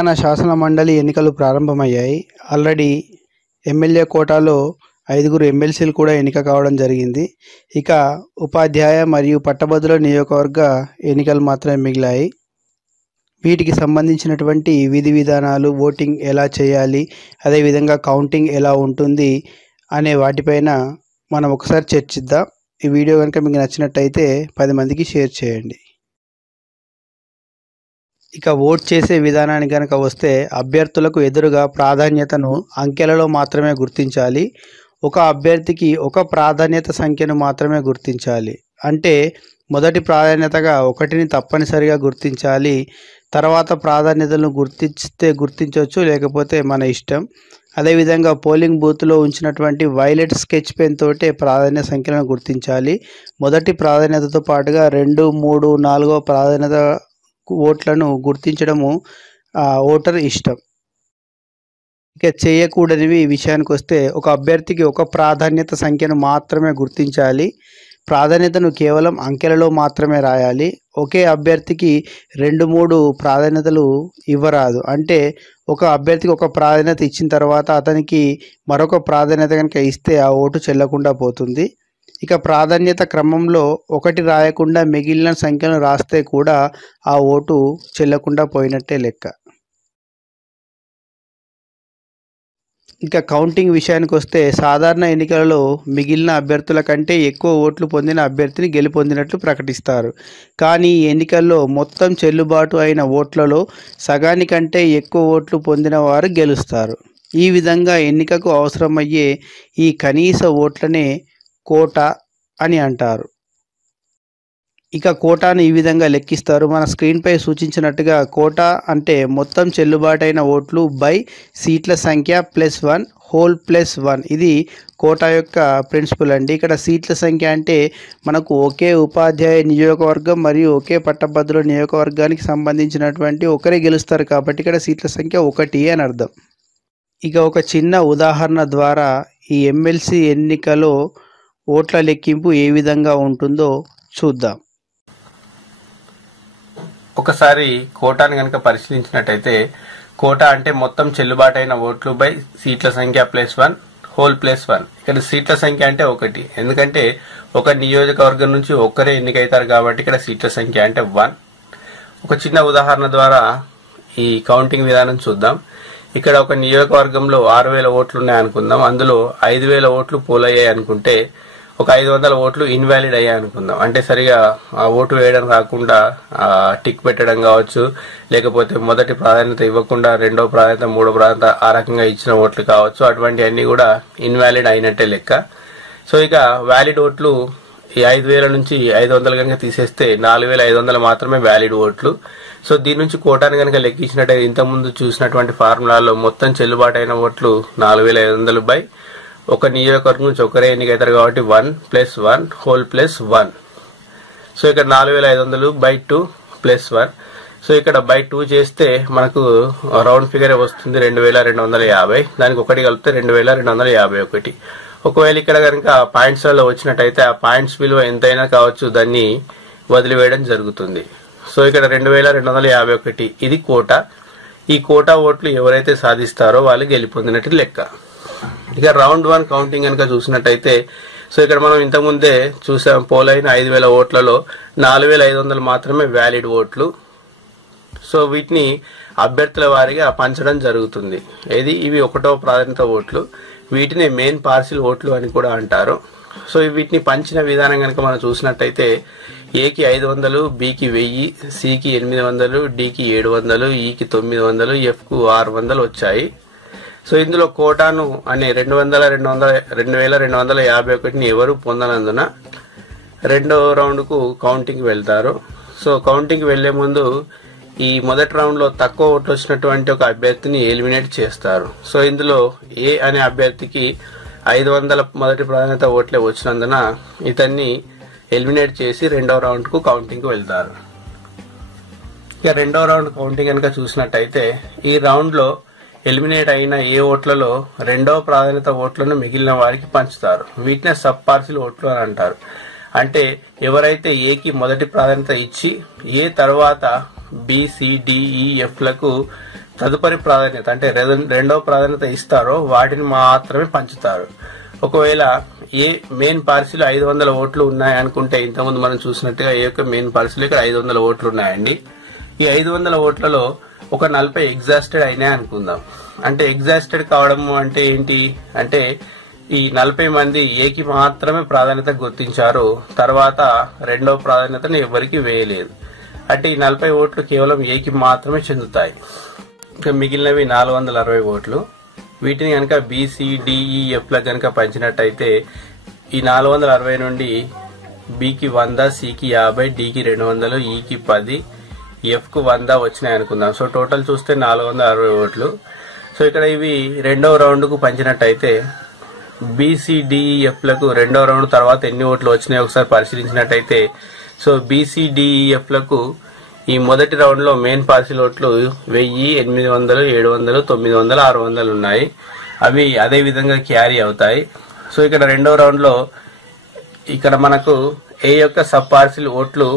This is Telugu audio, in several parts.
తెలంగాణ శాసన మండలి ఎన్నికలు ప్రారంభమయ్యాయి. ఆల్రెడీ ఎమ్మెల్యే కోటాలో 5 ఎమ్మెల్సీలు కూడా ఎన్నిక కావడం జరిగింది. ఇక ఉపాధ్యాయ మరియు పట్టభద్రుల నియోజకవర్గ ఎన్నికలు మాత్రమే మిగిలాయి. వీటికి సంబంధించినటువంటి విధి విధానాలు, ఓటింగ్ ఎలా చేయాలి, అదేవిధంగా కౌంటింగ్ ఎలా ఉంటుంది అనే వాటిపైన మనం ఒకసారి చర్చిద్దాం. ఈ వీడియో కనుక మీకు నచ్చినట్టయితే 10 మందికి షేర్ చేయండి. ఇక ఓట్ చేసే విధానానికి కనుక వస్తే, అభ్యర్థులకు ఎదురుగా ప్రాధాన్యతను అంకెలలో మాత్రమే గుర్తించాలి. ఒక అభ్యర్థికి ఒక ప్రాధాన్యత సంఖ్యను మాత్రమే గుర్తించాలి. అంటే మొదటి ప్రాధాన్యతగా 1ని తప్పనిసరిగా గుర్తించాలి. తర్వాత ప్రాధాన్యతలను గుర్తించవచ్చు, లేకపోతే మన ఇష్టం. అదేవిధంగా పోలింగ్ బూత్లో ఉంచినటువంటి వైలెట్ స్కెచ్ పెన్ తోటే ప్రాధాన్యత సంఖ్యలను గుర్తించాలి. మొదటి ప్రాధాన్యతతో పాటుగా 2, 3, 4వ ప్రాధాన్యత ఓట్లను గుర్తించడము ఓటర్ ఇష్టం. ఇక చేయకూడనివి విషయానికి వస్తే, ఒక అభ్యర్థికి ఒక ప్రాధాన్యత సంఖ్యను మాత్రమే గుర్తించాలి. ప్రాధాన్యతను కేవలం అంకెలలో మాత్రమే రాయాలి. ఒకే అభ్యర్థికి 2, 3 ప్రాధాన్యతలు ఇవ్వరాదు. అంటే ఒక అభ్యర్థికి ఒక ప్రాధాన్యత ఇచ్చిన తర్వాత అతనికి మరొక ప్రాధాన్యత కనుక ఇస్తే ఆ ఓటు చెల్లకుండా పోతుంది. ఇక ప్రాధాన్యత క్రమంలో 1 రాయకుండా మిగిలిన సంఖ్యను రాస్తే కూడా ఆ ఓటు చెల్లకుండా పోయినట్టే లెక్క. ఇక కౌంటింగ్ విషయానికి వస్తే, సాధారణ ఎన్నికలలో మిగిలిన అభ్యర్థుల కంటే ఎక్కువ ఓట్లు పొందిన అభ్యర్థిని గెలుపొందినట్లు ప్రకటిస్తారు. కానీ ఈ ఎన్నికల్లో మొత్తం చెల్లుబాటు అయిన ఓట్లలో సగానికంటే ఎక్కువ ఓట్లు పొందిన వారు గెలుస్తారు. ఈ విధంగా ఎన్నికకు అవసరమయ్యే ఈ కనీస ఓట్లనే కోటా అని అంటారు. ఇక కోటాను ఈ విధంగా లెక్కిస్తారు. మన స్క్రీన్పై సూచించినట్టుగా కోటా అంటే మొత్తం చెల్లుబాటైన ఓట్లు బై సీట్ల సంఖ్య +1 హోల్ +1. ఇది కోటా యొక్క ప్రిన్సిపల్ అండి. ఇక్కడ సీట్ల సంఖ్య అంటే మనకు ఒకే ఉపాధ్యాయ నియోజకవర్గం మరియు ఒకే పట్టభద్రుల నియోజకవర్గానికి సంబంధించినటువంటి ఒకరే గెలుస్తారు కాబట్టి ఇక్కడ సీట్ల సంఖ్య 1 అని అర్థం. ఇక ఒక చిన్న ఉదాహరణ ద్వారా ఈ ఎమ్మెల్సీ ఎన్నికలో ఓట్ల లెక్కింపు ఏ విధంగా ఉంటుందో చూద్దాం. ఒకసారి కోటాను కనుక పరిశీలించినట్టయితే, కోటా అంటే మొత్తం చెల్లుబాటైన ఓట్లు బై సీట్ల సంఖ్య +1 హోల్ +1. ఇక్కడ సీట్ల సంఖ్య అంటే 1, ఎందుకంటే ఒక నియోజకవర్గం నుంచి ఒక్కరే ఎన్నికైతారు కాబట్టి ఇక్కడ సీట్ల సంఖ్య అంటే 1. ఒక చిన్న ఉదాహరణ ద్వారా ఈ కౌంటింగ్ విధానం చూద్దాం. ఇక్కడ ఒక నియోజకవర్గంలో 6,000 ఓట్లు ఉన్నాయనుకుందాం. అందులో 5,000 ఓట్లు పోల్ అయ్యాయి అనుకుంటే, ఒక 500 ఓట్లు ఇన్వాలిడ్ అయ్యాయి అనుకుందాం. అంటే సరిగా ఆ ఓటు వేయడం రాకుండా టిక్ పెట్టడం కావచ్చు, లేకపోతే మొదటి ప్రాధాన్యత ఇవ్వకుండా 2వ ప్రాధాన్యత 3వ ప్రాధాన్యత ఆ రకంగా ఇచ్చిన ఓట్లు కావచ్చు. అటువంటి అన్ని కూడా ఇన్వాలిడ్ అయినట్టే లెక్క. సో ఇక వ్యాలిడ్ ఓట్లు ఈ 5,000 నుంచి 500 కనుక తీసేస్తే 4,500 మాత్రమే వ్యాలిడ్ ఓట్లు. సో దీని నుంచి కోటాను కనుక లెక్కించినట్టయితే, ఇంతకుముందు చూసినటువంటి ఫార్ములాలో మొత్తం చెల్లుబాటు అయిన ఓట్లు 4,500 బై ఒక నియోజకవర్గం నుంచి ఒకరే ఎన్నికైతారు కాబట్టి 1 + 1 హోల్ +1. సో ఇక్కడ 4,500 బై 2 +1. సో ఇక్కడ బై 2 చేస్తే మనకు రౌండ్ ఫిగర్ వస్తుంది 2,250. దానికి 1 కలిపితే 2,251. ఒకవేళ ఇక్కడ కనుక పాయింట్స్లలో వచ్చినట్టయితే ఆ పాయింట్స్ విలువ ఎంతైనా కావచ్చు, దాన్ని వదిలివేయడం జరుగుతుంది. సో ఇక్కడ 2,251 ఇది కోటా. ఈ కోటా ఓట్లు ఎవరైతే సాధిస్తారో వాళ్ళు గెలుపొందినట్టు లెక్క. ఇక రౌండ్ 1 కౌంటింగ్ కనుక చూసినట్టయితే, సో ఇక్కడ మనం ఇంతకుముందే చూసాం, పోలైన 5,000 ఓట్లలో 4,500 మాత్రమే వ్యాలిడ్ ఓట్లు. సో వీటిని అభ్యర్థుల వారీగా పంచడం జరుగుతుంది. ఇవి 1వ ప్రాధాన్యత ఓట్లు. వీటిని మెయిన్ పార్సిల్ ఓట్లు అని కూడా అంటారు. సో వీటిని పంచిన విధానం కనుక మనం చూసినట్టయితే, ఏకి 500, బికి 1000, సికి 800, డికి 700, ఈకి 900, ఎఫ్కు 600 వచ్చాయి. సో ఇందులో కోటాను అనే 2,251ని ఎవరు పొందనందున 2వ రౌండ్కు కౌంటింగ్ వెళ్తారు. సో కౌంటింగ్ వెళ్లే ముందు ఈ మొదటి రౌండ్ లో తక్కువ ఓట్లు వచ్చినటువంటి ఒక అభ్యర్థిని ఎలిమినేట్ చేస్తారు. సో ఇందులో ఏ అనే అభ్యర్థికి 500 మొదటి ప్రాధాన్యత ఓట్లే వచ్చినందున ఇతన్ని ఎలిమినేట్ చేసి 2వ రౌండ్ కు కౌంటింగ్ కు వెళ్తారు. ఇక 2వ రౌండ్ కౌంటింగ్ కనుక చూసినట్టయితే, ఈ రౌండ్ లో ఎలిమినేట్ అయిన ఏ ఓట్లలో 2వ ప్రాధాన్యత ఓట్లను మిగిలిన వారికి పంచుతారు. వీటినే సబ్ పార్సిల్ ఓట్లు అని అంటారు. అంటే ఎవరైతే ఏకి మొదటి ప్రాధాన్యత ఇచ్చి ఏ తర్వాత బి, సి, డి, ఈ, ఎఫ్ లకు తదుపరి ప్రాధాన్యత అంటే రెండవ ప్రాధాన్యత ఇస్తారో వాటిని మాత్రమే పంచుతారు. ఒకవేళ ఏ మెయిన్ పార్సిల్ 500 ఓట్లు ఉన్నాయి అనుకుంటే, ఇంతకుముందు మనం చూసినట్టుగా ఏ యొక్క మెయిన్ పార్సిల్ ఇక్కడ 500 ఓట్లు ఉన్నాయండి. ఈ 500 ఓట్లలో ఒక 40 ఎగ్జాస్టెడ్ అయినాయి అనుకుందాం. అంటే ఎగ్జాస్టెడ్ కావడం అంటే ఏంటి అంటే ఈ 40 మంది ఏకి మాత్రమే ప్రాధాన్యత గుర్తించారు, తర్వాత రెండవ ప్రాధాన్యతను ఎవరికి వేయలేదు. అంటే ఈ 40 ఓట్లు కేవలం ఏకి మాత్రమే చెందుతాయి. ఇంకా మిగిలినవి 460 ఓట్లు. వీటిని కనుక BCDEF లకు కనుక పంచినట్టయితే ఈ 460 నుండి బికి 100, సికి 50, డికి 200, ఈకి 10, ఎఫ్ కు 100 వచ్చినాయి అనుకుందాం. సో టోటల్ చూస్తే 460 ఓట్లు. సో ఇక్కడ ఇవి రెండవ రౌండ్ కు పంచినట్టయితే BCDEF లకు రెండవ రౌండ్ తర్వాత ఎన్ని ఓట్లు వచ్చినాయో ఒకసారి పరిశీలించినట్టయితే, సో BCDEF లకు ఈ మొదటి రౌండ్ లో మెయిన్ పార్సిల్ ఓట్లు 1000, 800, 700, 900, 600 ఉన్నాయి. అవి అదే విధంగా క్యారీ అవుతాయి. సో ఇక్కడ రెండవ రౌండ్ లో ఇక్కడ మనకు ఏ యొక్క సబ్ పార్సిల్ ఓట్లు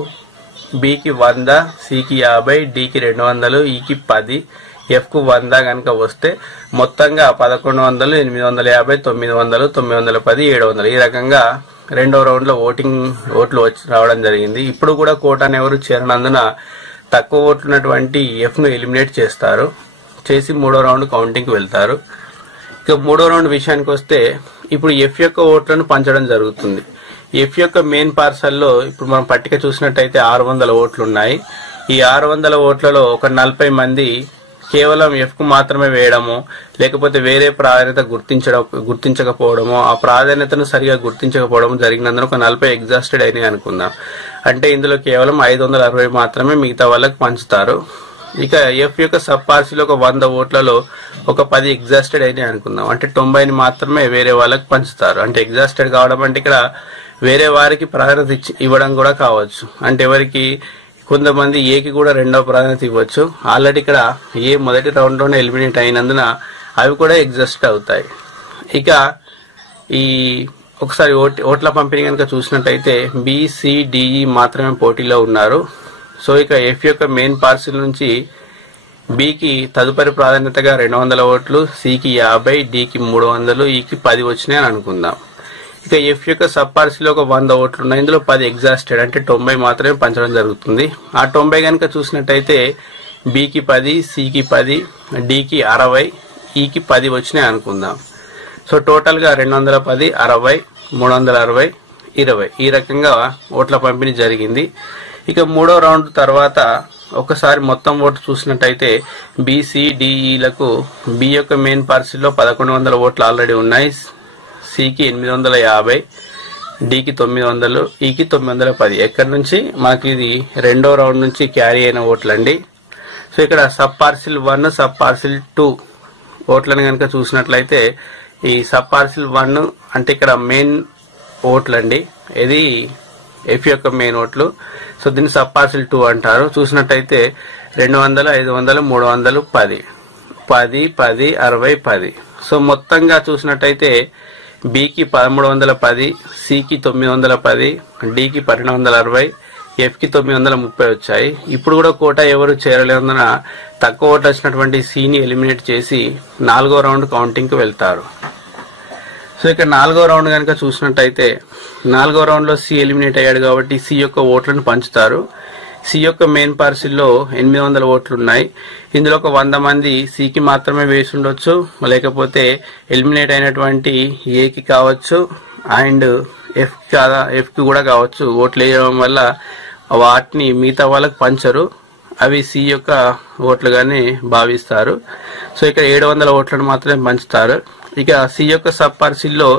బికి 100, సికి 50, డికి 200, ఈకి 10, ఎఫ్ కు 100 కనుక వస్తే మొత్తంగా 1100, 850, 900, 910, 700 ఈ రకంగా రెండవ రౌండ్ లో ఓట్లు వచ్చి రావడం జరిగింది. ఇప్పుడు కూడా కోటాను ఎవరు చేరనందున తక్కువ ఓట్లు ఉన్నటువంటి ఎఫ్ ను ఎలిమినేట్ చేస్తారు, చేసి మూడో రౌండ్ కౌంటింగ్ కు వెళ్తారు. ఇక మూడో రౌండ్ విషయానికి వస్తే ఇప్పుడు ఎఫ్ యొక్క ఓట్లను పంచడం జరుగుతుంది. ఎఫ్ యొక్క మెయిన్ పార్సల్లో ఇప్పుడు మనం పట్టిక చూసినట్టయితే 600 ఓట్లు ఉన్నాయి. ఈ 600 ఓట్లలో ఒక 40 మంది కేవలం ఎఫ్ కు మాత్రమే వేయడము, లేకపోతే వేరే ప్రాధాన్యత గుర్తించకపోవడము, ఆ ప్రాధాన్యతను సరిగా గుర్తించకపోవడం జరిగినందున ఒక 40 ఎగ్జాస్టెడ్ అయినాయి అనుకుందాం. అంటే ఇందులో కేవలం 560 మాత్రమే మిగతా వాళ్ళకి పంచుతారు. ఇక ఎఫ్ యొక్క సబ్ పార్సిల్ ఒక 100 ఓట్లలో ఒక 10 ఎగ్జాస్టెడ్ అయినాయి అనుకుందాం. అంటే 90ని మాత్రమే వేరే వాళ్ళకి పంచుతారు. అంటే ఎగ్జాస్టెడ్ కావడం అంటే ఇక్కడ వేరే వారికి ప్రాధాన్యత ఇవ్వడం కూడా కావచ్చు. అంటే ఎవరికి కొంతమంది ఏకి కూడా రెండవ ప్రాధాన్యత ఇవ్వచ్చు. ఆల్రెడీ ఇక్కడ ఏ మొదటి రౌండ్ లోనే ఎలిమినేట్ అయినందున అవి కూడా ఎగ్జాస్ట్ అవుతాయి. ఇక ఈ ఒకసారి ఓట్ల పంపిణీ కనుక చూసినట్టయితే BCDE మాత్రమే పోటీలో ఉన్నారు. సో ఇక ఎఫ్ యొక్క మెయిన్ పార్సిల్ నుంచి బికి తదుపరి ప్రాధాన్యతగా 200 ఓట్లు, సికి 50, డికి 300, ఈకి 10 వచ్చినాయి అని అనుకుందాం. ఇక ఎఫ్ యొక్క సబ్ పార్సిల్ ఒక 100 ఓట్లు ఉన్నాయి. ఇందులో 10 ఎగ్జాస్టెడ్ అంటే 90 మాత్రమే పంచడం జరుగుతుంది. ఆ 90 కనుక చూసినట్టయితే బికి 10, సికి 10, డికి 60, ఈకి 10 వచ్చినాయి అనుకుందాం. సో టోటల్ గా 210, 60, 360, 20 ఈ రకంగా ఓట్ల పంపిణీ జరిగింది. ఇక మూడో రౌండ్ తర్వాత ఒకసారి మొత్తం ఓట్లు చూసినట్టయితే BCDEలకు బి యొక్క మెయిన్ పార్సిల్లో 1100 ఓట్లు ఆల్రెడీ ఉన్నాయి. సికి 850, డికి 900, ఈకి 910. ఎక్కడి నుంచి మనకి ఇది రెండో రౌండ్ నుంచి క్యారీ అయిన ఓట్లండి. సో ఇక్కడ సబ్ పార్సిల్ 1, సబ్ పార్సిల్ 2 ఓట్లను కనుక చూసినట్లయితే ఈ సబ్ పార్సిల్ 1 అంటే ఇక్కడ మెయిన్ ఓట్లండి, ఇది ఎఫ్ యొక్క మెయిన్ ఓట్లు. సో దీన్ని సబ్ పార్సిల్ 2 అంటారు. చూసినట్టయితే 200, 500, 300, 10, 10, 10, 60, 10. సో మొత్తంగా చూసినట్టయితే బికి 1310, సికి 910, డికి 1260, ఎఫ్ కి 930 వచ్చాయి. ఇప్పుడు కూడా కోటా ఎవరు చేరలేనందున తక్కువ ఓట్లు వచ్చినటువంటి సిని ఎలిమినేట్ చేసి 4వ రౌండ్ కౌంటింగ్ కు వెళ్తారు. సో ఇక్కడ 4వ రౌండ్ కనుక చూసినట్టయితే 4వ రౌండ్ లో సి ఎలిమినేట్ అయ్యాడు కాబట్టి సి యొక్క ఓట్లను పంచుతారు. సి యొక్క మెయిన్ పార్సిల్లో 800 ఓట్లు ఉన్నాయి. ఇందులో ఒక 100 మంది సికి మాత్రమే వేసి ఉండొచ్చు, లేకపోతే ఎలిమినేట్ అయినటువంటి ఏకి కావచ్చు అండ్ ఎఫ్ కి కూడా కావచ్చు. ఓట్లు వేయడం వల్ల వాటిని మిగతా వాళ్ళకి పంచరు, అవి సి యొక్క ఓట్లుగానే భావిస్తారు. సో ఇక్కడ 700 ఓట్లను మాత్రమే పంచుతారు. ఇక సి యొక్క సబ్ పార్సిల్లో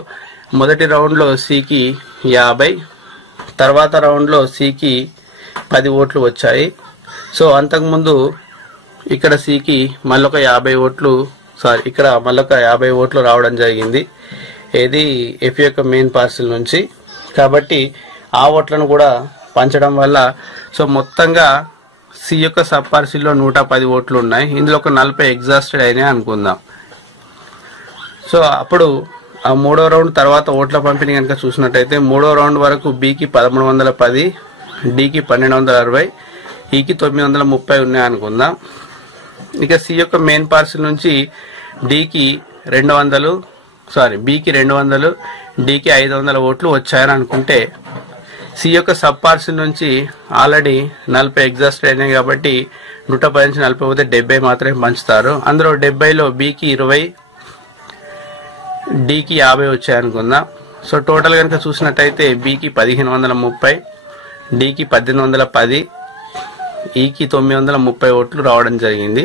మొదటి రౌండ్ లో సికి 50, తర్వాత రౌండ్ లో సికి 10 ఓట్లు వచ్చాయి. సో అంతకుముందు ఇక్కడ సికి మళ్ళొక 50 ఓట్లు ఇక్కడ మళ్ళొక 50 ఓట్లు రావడం జరిగింది, ఏది ఎఫ్ యొక్క మెయిన్ పార్సిల్ నుంచి. కాబట్టి ఆ ఓట్లను కూడా పంచడం వల్ల సో మొత్తంగా సి యొక్క సబ్ పార్సిల్లో 110 ఓట్లు ఉన్నాయి. ఇందులో ఒక 40 ఎగ్జాస్టెడ్ అయినాయి అనుకుందాం. సో అప్పుడు ఆ మూడో రౌండ్ తర్వాత ఓట్ల పంపిణీ కనుక చూసినట్టయితే మూడో రౌండ్ వరకు బికి 1310, డికి 1260, ఈకి 930 ఉన్నాయి అనుకుందాం. ఇక సి యొక్క మెయిన్ పార్సిల్ నుంచి బికి 200 డికి 500 ఓట్లు వచ్చాయని అనుకుంటే సి యొక్క సబ్ పార్సిల్ నుంచి ఆల్రెడీ 40 ఎగ్జాస్ట్ అయినాయి కాబట్టి 110 నుంచి 40 పోతే 70 మాత్రమే పంచుతారు. అందులో 70లో బికి 20 డికి 50 వచ్చాయనుకుందాం. సో టోటల్ కనుక చూసినట్టయితే బికి 1530, డికి 1810, ఈకి 930 ఓట్లు రావడం జరిగింది.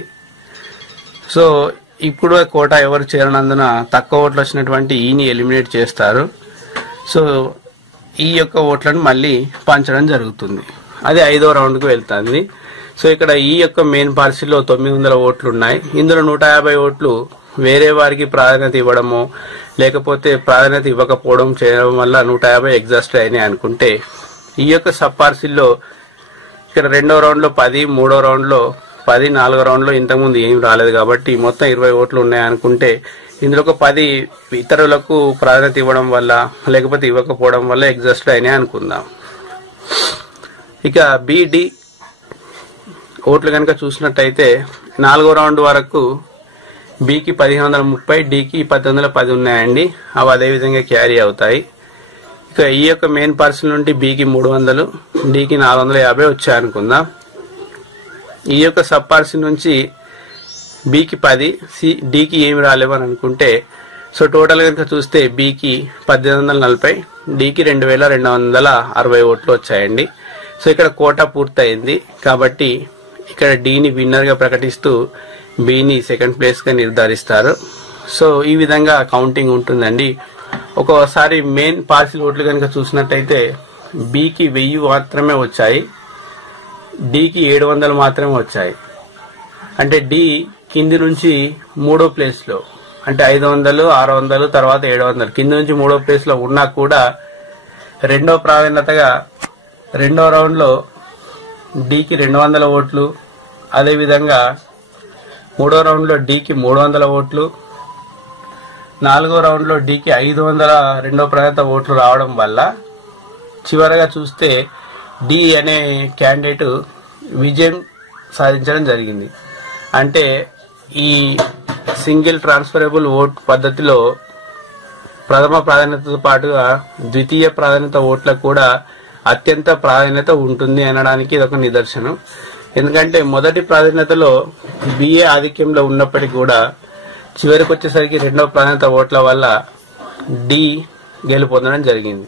సో ఇప్పుడు కోటా ఎవరు చేరనందున తక్కువ ఓట్లు వచ్చినటువంటి ఈని ఎలిమినేట్ చేస్తారు. సో ఈ యొక్క ఓట్లను మళ్ళీ పంచడం జరుగుతుంది. అది 5వ రౌండ్కు వెళ్తుంది. సో ఇక్కడ ఈ యొక్క మెయిన్ పార్సిల్లో 900 ఓట్లు ఉన్నాయి. ఇందులో 150 ఓట్లు వేరే వారికి ప్రాధాన్యత ఇవ్వడము లేకపోతే ప్రాధాన్యత ఇవ్వకపోవడం చేయడం వల్ల 150 ఎగ్జాస్ట్ అయినాయి అనుకుంటే ఈ యొక్క సబ్ పార్సిల్లో ఇక్కడ 2వ రౌండ్లో 10, 3వ రౌండ్లో 10, 4వ రౌండ్లో ఇంతకుముందు ఏం రాలేదు కాబట్టి మొత్తం 20 ఓట్లు ఉన్నాయనుకుంటే ఇందులో ఒక 10 ఇతరులకు ప్రాధాన్యత ఇవ్వడం వల్ల లేకపోతే ఇవ్వకపోవడం వల్ల ఎగ్జాస్ట్ అయినాయి అనుకుందాం. ఇక బిడి ఓట్లు కనుక చూసినట్టయితే 4వ రౌండ్ వరకు బికి 1530, డికి 1810 ఉన్నాయండి. అవి అదేవిధంగా క్యారీ అవుతాయి. ఇక ఈ యొక్క మెయిన్ పార్సిల్ నుండి బికి 300, డికి 450 వచ్చాయనుకుందాం. ఈ యొక్క సబ్ పార్సిల్ నుంచి బికి 10, డికి ఏమి రాలేవని అనుకుంటే సో టోటల్ కనుక చూస్తే బికి 1840, డికి 2260 ఓట్లు వచ్చాయండి. సో ఇక్కడ కోటా పూర్తయింది కాబట్టి ఇక్కడ డిని విన్నర్ గా ప్రకటిస్తూ బిని సెకండ్ ప్లేస్ గా నిర్ధారిస్తారు. సో ఈ విధంగా కౌంటింగ్ ఉంటుందండి. ఒక్కోసారి మెయిన్ పార్సిల్ ఓట్లు కనుక చూసినట్టయితే బికి 1000 మాత్రమే వచ్చాయి, డికి 700 మాత్రమే వచ్చాయి. అంటే డి కింది నుంచి 3వ ప్లేస్ లో అంటే 500, 600 తర్వాత 700 కింది నుంచి 3వ ప్లేస్ లో ఉన్నా కూడా 2వ ప్రాధాన్యతగా 2వ రౌండ్ లో డికి 200 ఓట్లు, అదేవిధంగా 3వ రౌండ్ లో డికి 300 ఓట్లు, 4వ రౌండ్ లో డికి 500 2వ ప్రాధాన్యత ఓట్లు రావడం వల్ల చివరగా చూస్తే డి అనే క్యాండిడేట్ విజయం సాధించడం జరిగింది. అంటే ఈ సింగిల్ ట్రాన్స్ఫరబుల్ ఓట్ పద్ధతిలో ప్రథమ ప్రాధాన్యతతో పాటుగా ద్వితీయ ప్రాధాన్యత ఓట్లకు కూడా అత్యంత ప్రాధాన్యత ఉంటుంది అనడానికి ఇది ఒక నిదర్శనం. ఎందుకంటే మొదటి ప్రాధాన్యతలో బిఏ ఆధిక్యంలో ఉన్నప్పటికీ కూడా చివరికి వచ్చేసరికి 2వ ప్రాధాన్యత ఓట్ల వల్ల డి గెలుపొందడం జరిగింది.